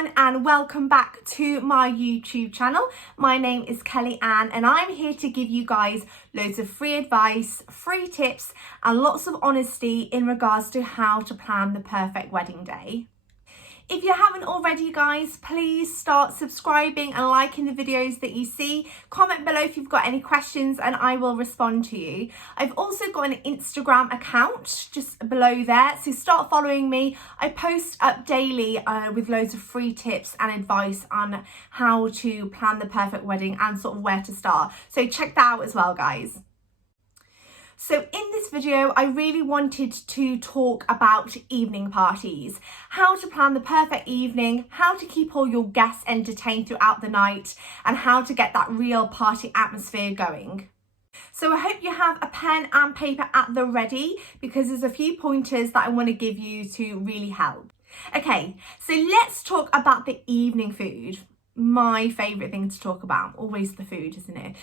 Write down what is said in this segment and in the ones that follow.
everyone and welcome back to my YouTube channel. My name is Kelly Ann and I'm here to give you guys loads of free advice, free tips and lots of honesty in regards to how to plan the perfect wedding day. If you haven't already guys, please start subscribing and liking the videos that you see. Comment below if you've got any questions and I will respond to you. I've also got an Instagram account just below there, so start following me. I post up daily with loads of free tips and advice on how to plan the perfect wedding and sort of where to start. So check that out as well guys. So in this video, I really wanted to talk about evening parties, how to plan the perfect evening, how to keep all your guests entertained throughout the night, and how to get that real party atmosphere going. So I hope you have a pen and paper at the ready because there's a few pointers that I want to give you to really help. Okay, so let's talk about the evening food. My favourite thing to talk about, always the food, isn't it?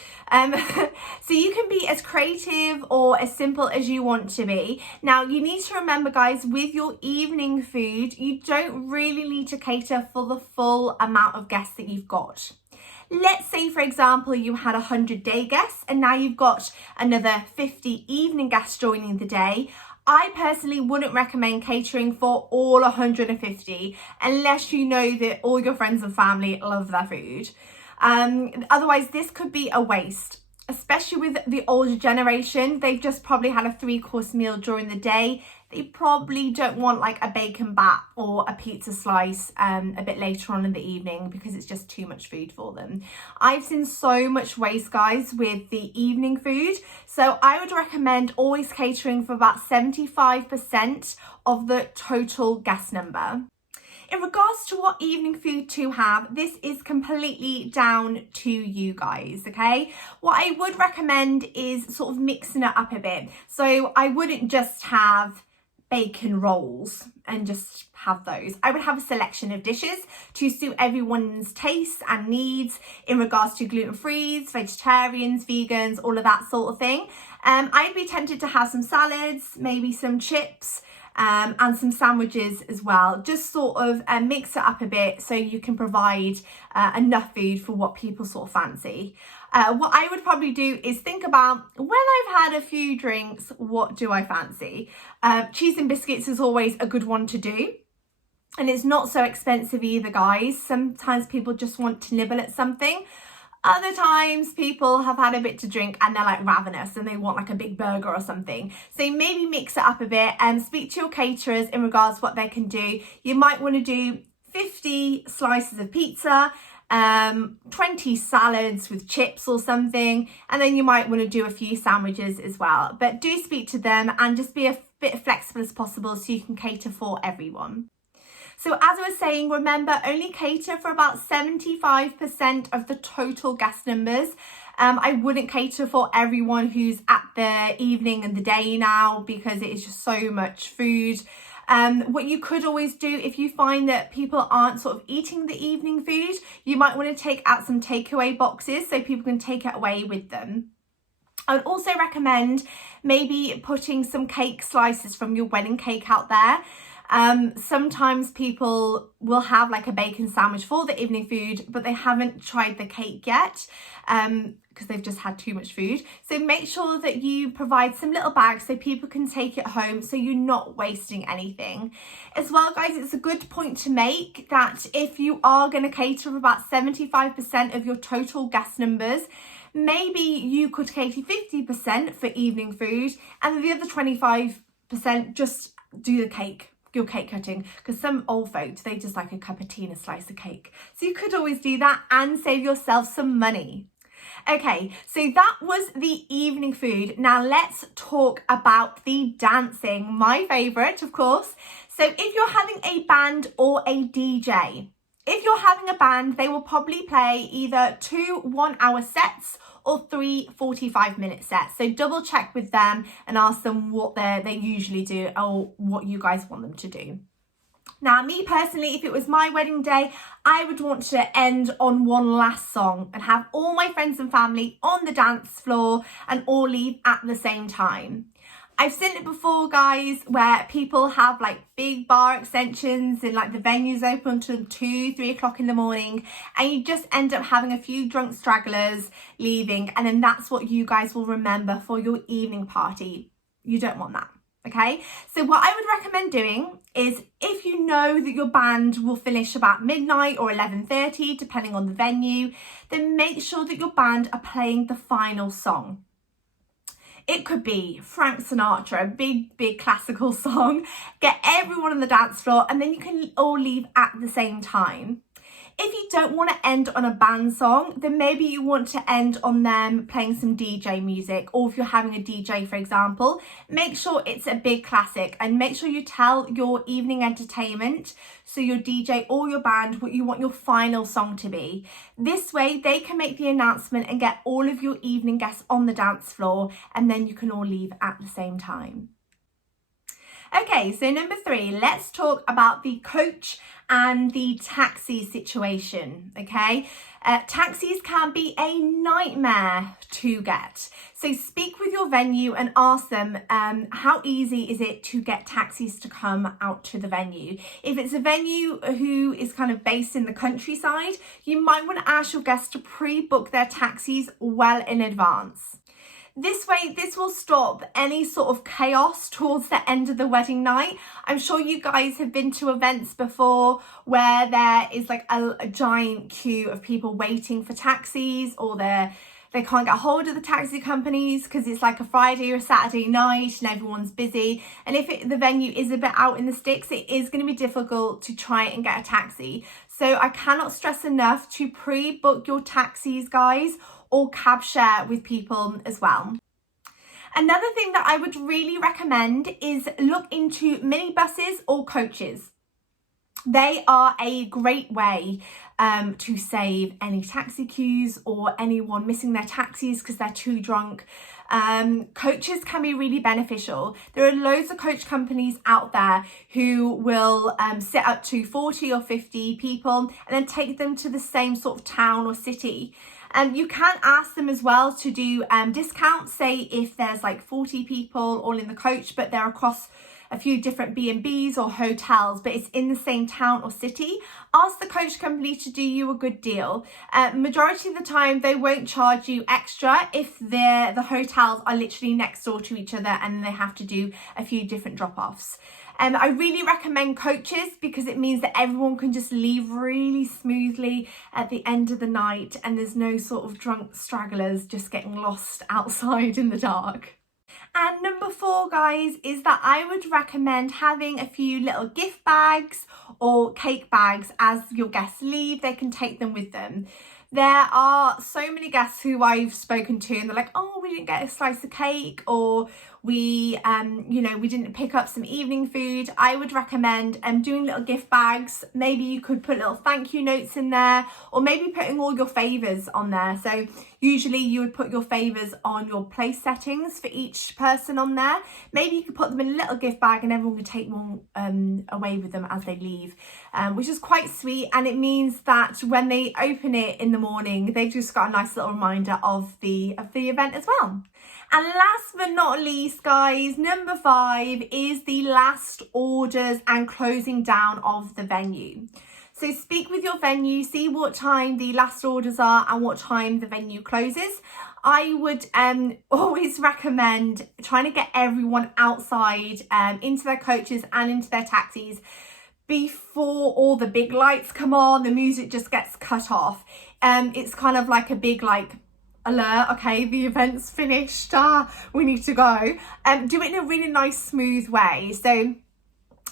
So you can be as creative or as simple as you want to be. Now you need to remember guys, with your evening food, you don't really need to cater for the full amount of guests that you've got. Let's say for example you had 100 day guests and now you've got another 50 evening guests joining the day. I personally wouldn't recommend catering for all 150 unless you know that all your friends and family love their food. Otherwise, this could be a waste, especially with the older generation. They've just probably had a 3-course meal during the day. They probably don't want like a bacon bat or a pizza slice a bit later on in the evening because it's just too much food for them. I've seen so much waste guys with the evening food. So I would recommend always catering for about 75% of the total guest number. In regards to what evening food to have, this is completely down to you guys, okay? What I would recommend is sort of mixing it up a bit. So I wouldn't just have bacon rolls and just have those. I would have a selection of dishes to suit everyone's tastes and needs in regards to gluten-free, vegetarians, vegans, all of that sort of thing. I'd be tempted to have some salads, maybe some chips, and some sandwiches as well. Just sort of mix it up a bit so you can provide enough food for what people sort of fancy. What I would probably do is think about when I've had a few drinks, what do I fancy? Cheese and biscuits is always a good one to do. And it's not so expensive either, guys. Sometimes people just want to nibble at something. Other times people have had a bit to drink and they're like ravenous and they want like a big burger or something. So maybe mix it up a bit and speak to your caterers in regards to what they can do. You might want to do 50 slices of pizza, 20 salads with chips or something, and then you might want to do a few sandwiches as well. But do speak to them and just be a bit flexible as possible so you can cater for everyone. So as I was saying, remember, only cater for about 75% of the total guest numbers. I wouldn't cater for everyone who's at the evening and the day now because it is just so much food. What you could always do if you find that people aren't sort of eating the evening food, you might want to take out some takeaway boxes so people can take it away with them. I would also recommend maybe putting some cake slices from your wedding cake out there. Sometimes people will have like a bacon sandwich for the evening food, but they haven't tried the cake yet because they've just had too much food. So make sure that you provide some little bags so people can take it home so you're not wasting anything. As well, guys, it's a good point to make that if you are going to cater for about 75% of your total guest numbers, maybe you could cater 50% for evening food and the other 25% just do the cake. Your cake cutting, because some old folks, they just like a cup of tea and a slice of cake. So you could always do that and save yourself some money. Okay, so that was the evening food. Now let's talk about the dancing, my favourite, of course. So if you're having a band or a DJ, if you're having a band, they will probably play either 2 1-hour sets or 3 45-minute sets. So double check with them and ask them what they usually do or what you guys want them to do. Now, me personally, if it was my wedding day, I would want to end on one last song and have all my friends and family on the dance floor and all leave at the same time. I've seen it before, guys, where people have like big bar extensions and like the venue's open until 2-3 o'clock in the morning, and you just end up having a few drunk stragglers leaving, and then that's what you guys will remember for your evening party. You don't want that. Okay, so what I would recommend doing is, if you know that your band will finish about midnight or 11:30, depending on the venue, then make sure that your band are playing the final song. It could be Frank Sinatra, a big classical song. Get everyone on the dance floor, and then you can all leave at the same time. If you don't want to end on a band song, then maybe you want to end on them playing some DJ music, or if you're having a DJ, for example, make sure it's a big classic, and make sure you tell your evening entertainment, so your DJ or your band, what you want your final song to be. This way they can make the announcement and get all of your evening guests on the dance floor, and then you can all leave at the same time. Okay, so number 3, let's talk about the coach and the taxi situation. Okay, taxis can be a nightmare to get, so speak with your venue and ask them how easy is it to get taxis to come out to the venue. If it's a venue who is kind of based in the countryside, you might want to ask your guests to pre-book their taxis well in advance. This way, this will stop any sort of chaos towards the end of the wedding night. I'm sure you guys have been to events before where there is like a giant queue of people waiting for taxis, or they can't get hold of the taxi companies because it's like a Friday or a Saturday night and everyone's busy. And if the venue is a bit out in the sticks, it is going to be difficult to try and get a taxi. So I cannot stress enough to pre-book your taxis, guys, or cab share with people as well. Another thing that I would really recommend is look into minibuses or coaches. They are a great way to save any taxi queues or anyone missing their taxis because they're too drunk. Coaches can be really beneficial. There are loads of coach companies out there who will sit up to 40 or 50 people and then take them to the same sort of town or city. You can ask them as well to do discounts, say if there's like 40 people all in the coach, but they're across a few different B&Bs or hotels, but it's in the same town or city. Ask the coach company to do you a good deal. Majority of the time, they won't charge you extra if the hotels are literally next door to each other and they have to do a few different drop-offs. I really recommend coaches because it means that everyone can just leave really smoothly at the end of the night, and there's no sort of drunk stragglers just getting lost outside in the dark. And number 4, guys, is that I would recommend having a few little gift bags or cake bags as your guests leave. They can take them with them. There are so many guests who I've spoken to and they're like, oh, we didn't get a slice of cake, or we didn't pick up some evening food. I would recommend doing little gift bags. Maybe you could put little thank you notes in there, or maybe putting all your favours on there. So usually you would put your favours on your place settings for each person on there. Maybe you could put them in a little gift bag and everyone could take one away with them as they leave, which is quite sweet. And it means that when they open it in the morning, they've just got a nice little reminder of the event as well. And last but not least, guys, number 5 is the last orders and closing down of the venue. So speak with your venue, see what time the last orders are and what time the venue closes. I would always recommend trying to get everyone outside into their coaches and into their taxis before all the big lights come on, the music just gets cut off. It's kind of like a big alert, okay, the event's finished, we need to go. Do it in a really nice, smooth way. So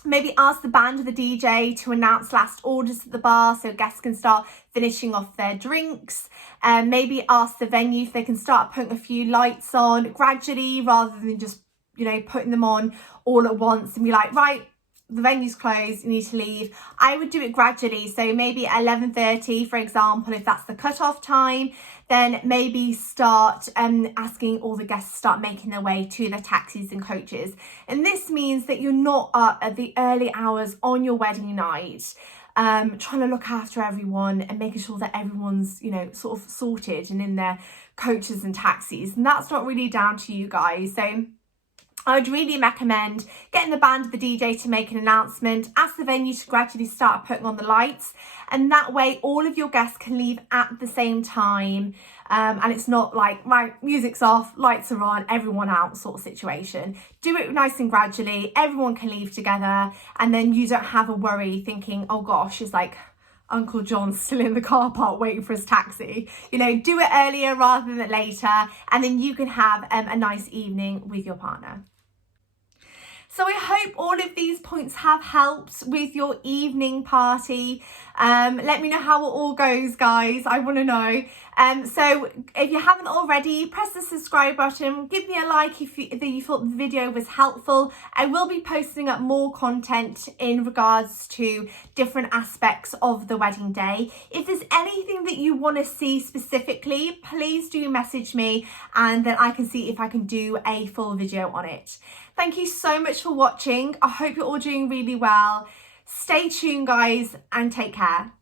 maybe ask the band or the DJ to announce last orders at the bar so guests can start finishing off their drinks. Maybe ask the venue if they can start putting a few lights on gradually rather than just, putting them on all at once and be like, right, the venue's closed, you need to leave. I would do it gradually. So maybe 11:30, for example, if that's the cutoff time, then maybe start asking all the guests to start making their way to their taxis and coaches. And this means that you're not up at the early hours on your wedding night, trying to look after everyone and making sure that everyone's, sort of sorted and in their coaches and taxis. And that's not really down to you guys. So I would really recommend getting the band or the DJ to make an announcement, ask the venue to gradually start putting on the lights, and that way all of your guests can leave at the same time, and it's not like, right, music's off, lights are on, everyone out sort of situation. Do it nice and gradually, everyone can leave together, and then you don't have a worry thinking, oh gosh, it's like Uncle John's still in the car park waiting for his taxi. You know, do it earlier rather than later, and then you can have a nice evening with your partner. So I hope all of these points have helped with your evening party. Let me know how it all goes, guys. I want to know. So if you haven't already, press the subscribe button. Give me a like if you thought the video was helpful. I will be posting up more content in regards to different aspects of the wedding day. If there's anything that you want to see specifically, please do message me, and then I can see if I can do a full video on it. Thank you so much for watching. I hope you're all doing really well. Stay tuned, guys, and take care.